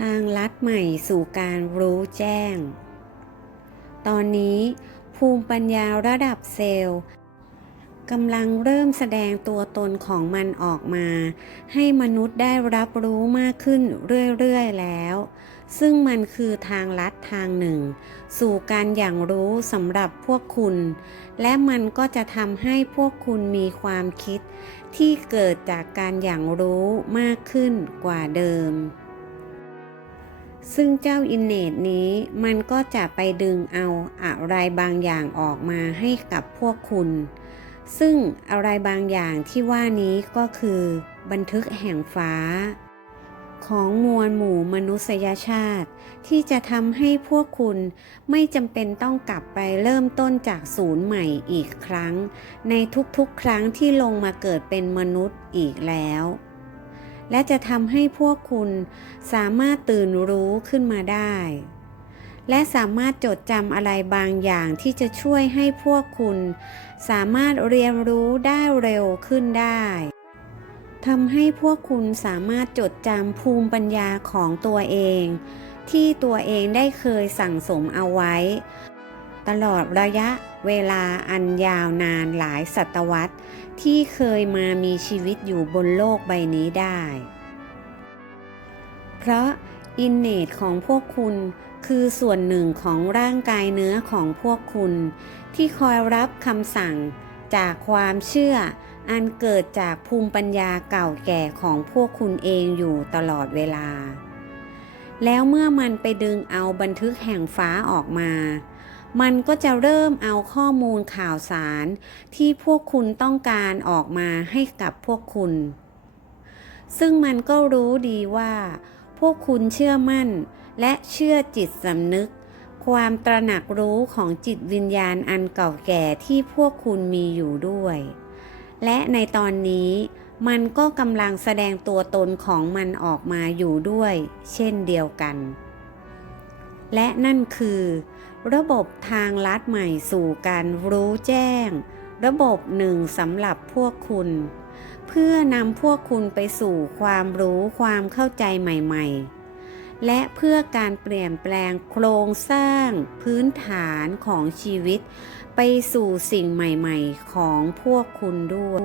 ทางลัดใหม่สู่การรู้แจ้ง ตอนนี้ภูมิปัญญาระดับเซลล์กำลังเริ่มแสดงตัวตนของมันออกมา ให้มนุษย์ได้รับรู้มากขึ้นเรื่อยๆแล้ว ซึ่งมันคือทางลัดทางหนึ่ง สู่การอย่างรู้สำหรับพวกคุณ และมันก็จะทำให้พวกคุณมีความคิดที่เกิดจากการอย่างรู้มากขึ้นกว่าเดิม ซึ่งเจ้าอินเนตนี้มันก็จะไปดึงเอาอะไรบางอย่างออกมาให้กับพวกคุณ ซึ่งอะไรบางอย่างที่ว่านี้ก็คือ บันทึกแห่งฟ้า ของมวลหมู่มนุษยชาติ ที่จะทำให้พวกคุณไม่จำเป็นต้องกลับไปเริ่มต้นจากศูนย์ใหม่อีกครั้ง ในทุกๆครั้งที่ลงมาเกิดเป็นมนุษย์อีกแล้ว และจะทำให้พวกคุณสามารถตื่นรู้ขึ้นมาได้ และสามารถจดจำอะไรบางอย่างที่จะช่วยให้พวกคุณ สามารถเรียนรู้ได้เร็วขึ้นได้ทำให้พวกคุณสามารถจดจำภูมิปัญญาของตัวเอง ที่ตัวเองได้เคยสั่งสมเอาไว้ ตลอดระยะ เวลาอันยาวนานหลายศตวรรษ ที่เคยมามีชีวิตอยู่บนโลกใบนี้ได้ เพราะอินเนตของพวกคุณคือส่วนหนึ่งของร่างกายเนื้อของพวกคุณ ที่คอยรับคำสั่งจากความเชื่อ อันเกิดจากภูมิปัญญาเก่าแก่ของพวกคุณเองอยู่ตลอดเวลา แล้วเมื่อมันไปดึงเอาบันทึกแห่งฟ้าออกมา มันก็จะเริ่มเอาข้อมูลข่าวสาร ที่พวกคุณต้องการออกมาให้กับพวกคุณ ซึ่งมันก็รู้ดีว่า พวกคุณเชื่อมั่น และเชื่อจิตสำนึก ความตระหนักรู้ของจิตวิญญาณอันเก่าแก่ที่พวกคุณมีอยู่ด้วย และในตอนนี้มันก็กำลังแสดงตัวตนของมันออกมาอยู่ด้วย เช่นเดียวกัน และนั่นคือ ระบบทางลัดใหม่สู่การรู้แจ้ง ระบบหนึ่งสำหรับพวกคุณ เพื่อนำพวกคุณไปสู่ความรู้ความเข้าใจใหม่ ๆ และเพื่อการเปลี่ยนแปลงโครงสร้างพื้นฐานของชีวิต ไปสู่สิ่งใหม่ ๆ ของพวกคุณด้วย